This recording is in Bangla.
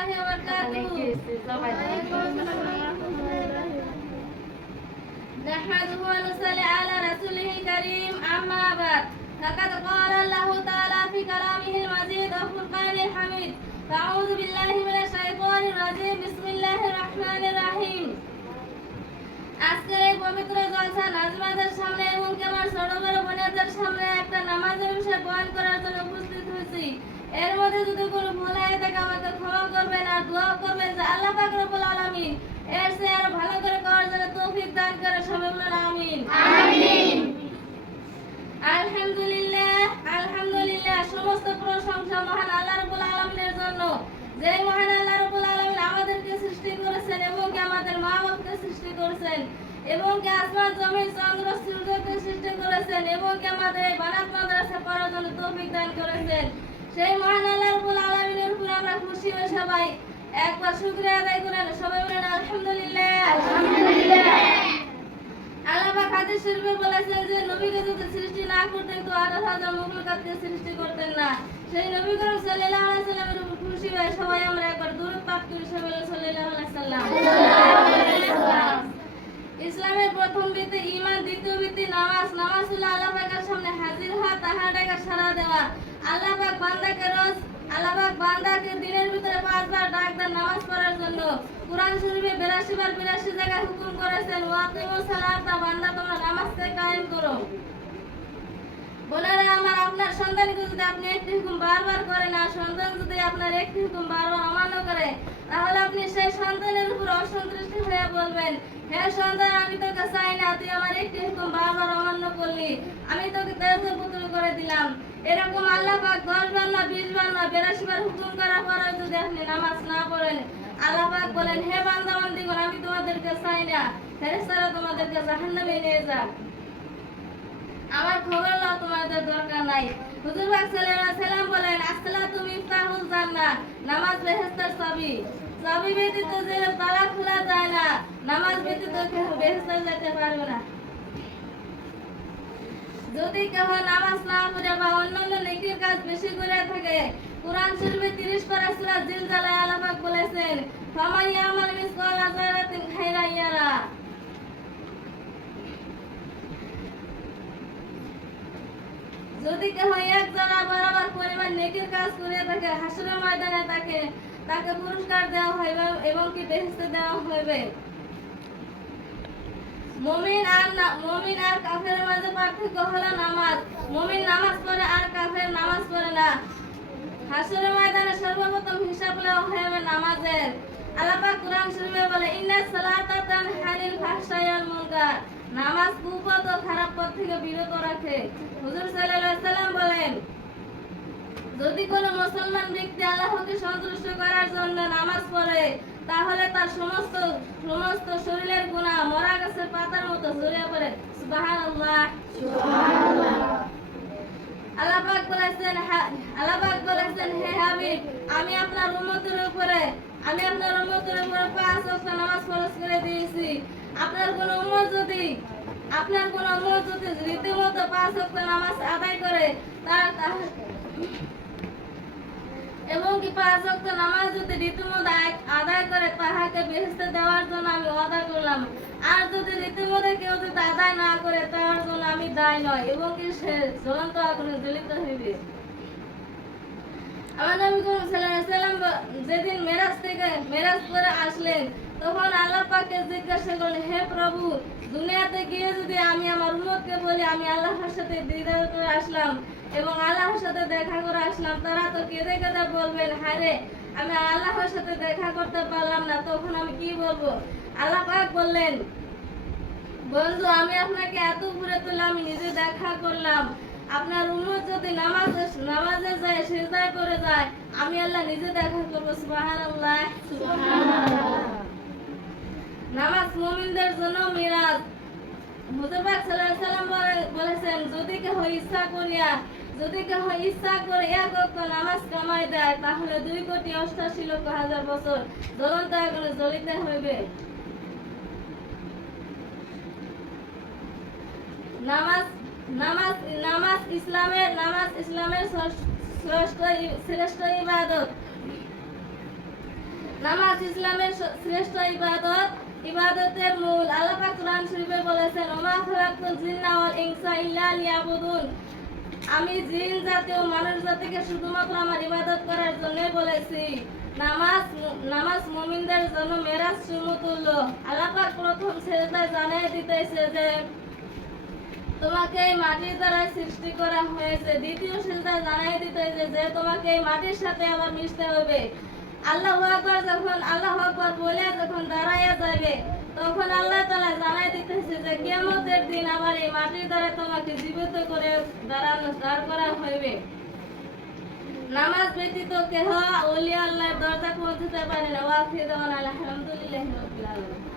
রাহমাতুল্লাহি ওয়া বারাকাতুহু نحمده ونصلي على رسوله الكريم أما بعد فقد قال الله تعالى في كلامه المجيد وفرقان الحميد فأعوذ بالله من الشيطان الرجيم بسم الله الرحمن الرحيم আজকের এই পবিত্র জলসা নাজমাদের সামনে এবং আমার ছোট বড় বোনেদের সামনে একটা নামাজের বিষয়ে বয়ান করার জন্য উপস্থিত হয়েছি। এর মধ্যে যদি কোনো ভুল হয়ে থাকে আমাকে ক্ষমা করবেন আর দোয়া করবেন যে আল্লাহ পাক রব্বুল আলামিন এর চেয়ে আরো ভালো করে করার জন্য তৌফিক দান করে। সবাই বলেন আমিন। আমিন। আলহামদুলিল্লাহ আলহামদুলিল্লাহ, সমস্ত প্রশংসা মহান আল্লাহ রাব্বুল আলামিনের জন্য, যে মহান আল্লাহ রাব্বুল আলামিন আমাদেরকে সৃষ্টি করেছেন এবং আমাদের মা বাবাকে সৃষ্টি করেছেন এবং আসমান জমিন চন্দ্র সূর্যকে সৃষ্টি করেছেন এবং আমাদের বানাত মাদ্রাসা পড়ার জন্য তৌফিক দান করেছেন। সেই মহান আল্লাহ রাব্বুল আলামিনের উপর আমরা খুশি হয়ে সবাই একবার শুকরিয়া আদায় করেন। সবাই বলেন আলহামদুলিল্লাহ। আলহামদুলিল্লাহ। আল্লাহ পাক হাদিস শরীফে বলেছেন যে নবীকে যদি সৃষ্টি না করতেন তো 18,000 মাখলুকাতকে সৃষ্টি করতেন না। সেই নবী করিম সাল্লাল্লাহু আলাইহি সাল্লামের উপর খুশি হয়ে সবাই আমরা একবার দরুদ পাঠ করি। সবাই বলেন সাল্লাল্লাহু আলাইহি সাল্লাম। ইসলামের প্রথম ভিত্তি ঈমান, দ্বিতীয় ভিত্তি নামাজ। নামাজ হলো আল্লাহ পাকের সামনে হাজির হওয়া, তাহার ডাকে সাড়া দেওয়া। আল্লাহ পাক বান্দাকে দিনের ভিতরে 5 বার ডাক দেন নামাজ পড়ার জন্য। কুরআন শরীফে 82 বার 82 জায়গায় হুকুম করেছেন ওয়াকিমুস সালাতা, বান্দা তোমরা নামাজকে কায়েম করো। বোনেরা আমার, আপনার সন্তানকে যদি আপনি একটি হুকুম বারবার করেন আর সন্তান যদি আপনার একটি হুকুম বারবার অমান্য করে, তাহলে আপনি সেই সন্তানের উপর অসন্তুষ্ট হয়ে বলবেন, হে সন্তান, আমি তোকে চাই না, তুই আমার একটি হুকুম বারবার অমান্য করলি, আমি তোকে তেজে পুতুল করে দিলাম। এরকম আল্লাহ পাক 10 বার না 20 বার না 82 বার হুকুম করার পরেও যদি আপনি নামাজ না পড়েন, আল্লাহ পাক বলেন, হে বান্দাবান্দিগণ, আমি তোমাদেরকে চাই না, ফেরেশতারা তোমাদেরকে জাহান্নামে নিয়ে যাক, আমার খবর নাও, তোমাদের দরকার নাই। হুজুর পাক সাল্লাল্লাহু আলাইহি সাল্লাম বলেন, আসসালাতু মিফতাহুল জান্নাহ, নামাজ বেহেশতের চাবি। চাবি ব্যতীত যে তালা খোলা যায় না, নামাজ ব্যতীত কেউ বেহেশতে যেতে পারবে না। যদি কেউ নামাজ না পড়ে বা অন্যান্য নেকির কাজ বেশি করে থাকে, কুরআন শরীফে 30 পারা সূরা জিলজালায় আল্লাহ পাক বলেছেন, ফামান ইয়ামাল মিসকালা যারাতিন খাইরান ইয়ারা। যদি কেউ এক যারা বরাবর পরিমাণ নেকির কাজ করে থাকে, হাসরের ময়দানে তাকে পুরস্কার দেওয়া হবে এবং কি বেহেশতে দেওয়া হবে। মুমিন আর কাফেরের মাঝে পার্থক্য হলো নামাজ। মুমিন নামাজ পড়ে আর কাফের নামাজ পড়ে না। হাসরের ময়দানে সর্বপ্রথম হিসাব নেওয়া হবে নামাজের। আল্লাহ পাক কুরআন শরীফে বলে, ইন্নাস সালাতা তানহা আনিল ফাহশাই ওয়াল মুনকার, নামাজ কুপথ ও খারাপ পথ থেকে বিরত রাখে। হুজুর সাল্লাল্লাহু আলাইহি সাল্লাম বলেন, যদি কোনো মুসলমান ব্যক্তি আল্লাহকে সন্তুষ্ট করার জন্য নামাজ পড়ে, তাহলে তার সমস্ত শরীরের গুনাহ মরা গাছের পাতার মতো ঝরে পড়ে। সুবহানাল্লাহ। সুবহানাল্লাহ। আল্লাহ পাক বলেছেন, হে হাবিব, আমি আপনার উম্মতের উপরে 5 ওয়াক্ত নামাজ ফরজ করে দিয়েছি। আপনার কোন উম্মত যদি রীতিমতো 5 ওয়াক্ত নামাজ আদায় করে এবং কি 5 ওয়াক্ত নামাজ যদি রীতিমতো আদায় করে, তাহাকে বেহেশতে দেওয়ার জন্য আমি ওয়াদা করলাম। আর যদি রীতিমতো কেউ যদি আদায় না করে, তার জন্য আমি দায় নয় এবং কি সে জ্বলন্ত আগুনে জ্বলিত হইবে। আমার নবী করিম সাল্লাল্লাহু আলাইহি সাল্লাম যেদিন মেরাজ করে আসলেন, তখন আল্লাহ পাককে জিজ্ঞাসা করলেন, হে প্রভু, দুনিয়াতে গিয়ে যদি আমি আমার উম্মতকে বলি আমি আল্লাহর সাথে দিদার করে আসলাম এবং আল্লাহর সাথে দেখা করে আসলাম, তারা তো কেঁদে কেঁদে বলবেন, হায়রে, আমি আল্লাহর সাথে দেখা করতে পারলাম না, তখন আমি কি বলবো? আল্লাহ পাক বললেন, বন্ধু, আমি আপনাকে এত উপরে তুলে আমি নিজে দেখা করলাম। আপনার উম্মত যদি নামাজে যায়, সিজদায় পড়ে যায়, আমি আল্লাহ নিজে দেখা করব। সুবহানাল্লাহ। সুবহানাল্লাহ। নামাজ মুমিনদের জন্য মিরাজ। হুজুর পাক সাল্লাল্লাহু আলাইহি সাল্লাম বলেছেন, যদি কেউ ইচ্ছা করে 1 ওয়াক্ত নামাজ কামাই দেয়, তাহলে 2,88,00,000 বছর জ্বলন্ত আগুনে জ্বলিতে হইবে। নামাজ ইসলামের শ্রেষ্ঠ ইবাদত। নামাজ ইসলামের শ্রেষ্ঠ ইবাদত। ইবাদতের মূল। আল্লাহ পাক কোরআন শরীফে বলেছেন, ওমা খালাকতুল জিন্না ওয়াল ইনসা ইল্লা লিয়াবুদুন। আমি জিন জাতি ও মানুষ জাতিকে শুধুমাত্র আমার ইবাদত করার জন্যই বলেছি। নামাজ মুমিনদের জন্য মেরাজ সমতুল্য। আল্লাহ পাক প্রথম সেজদায় জানিয়ে দিতেছে যে তোমাকে এই মাটির দ্বারা সৃষ্টি করা হয়েছে। দ্বিতীয় সেজদায় জানিয়ে দিতেছে যে তোমাকে এই মাটির সাথে আবার মিশতে হবে। আল্লাহু আকবার যখন আল্লাহু আকবার বলে যখন দাঁড়াইয়া যাবে, তখন আল্লাহ তাআলা জানিয়ে দিতেছে যে কিয়ামতের দিন আবার এই মাটির দ্বারা তোমাকে জীবিত করে দাঁড় করা হইবে। নামাজ ব্যতীত কেহ ওলিয়া আল্লাহর দরজা পৌঁছতে পারে না। ওয়া আখিরু দাওয়ানা আলহামদুলিল্লাহি রাব্বিল আলামিন।